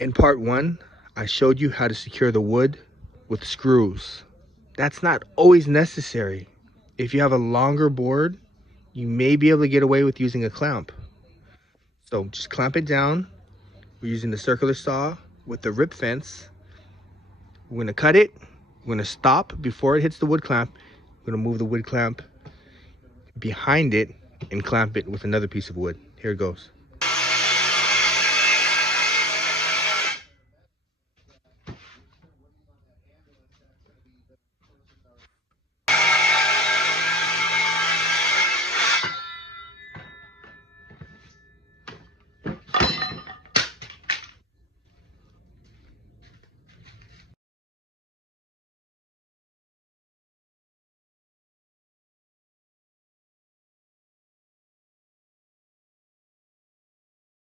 In part one, I showed you how to secure the wood with screws. That's not always necessary. If you have a longer board, you may be able to get away with using a clamp. So just clamp it down. We're using the circular saw with the rip fence. We're gonna cut it. We're gonna stop before it hits the wood clamp. We're gonna move the wood clamp behind it and clamp it with another piece of wood. Here it goes.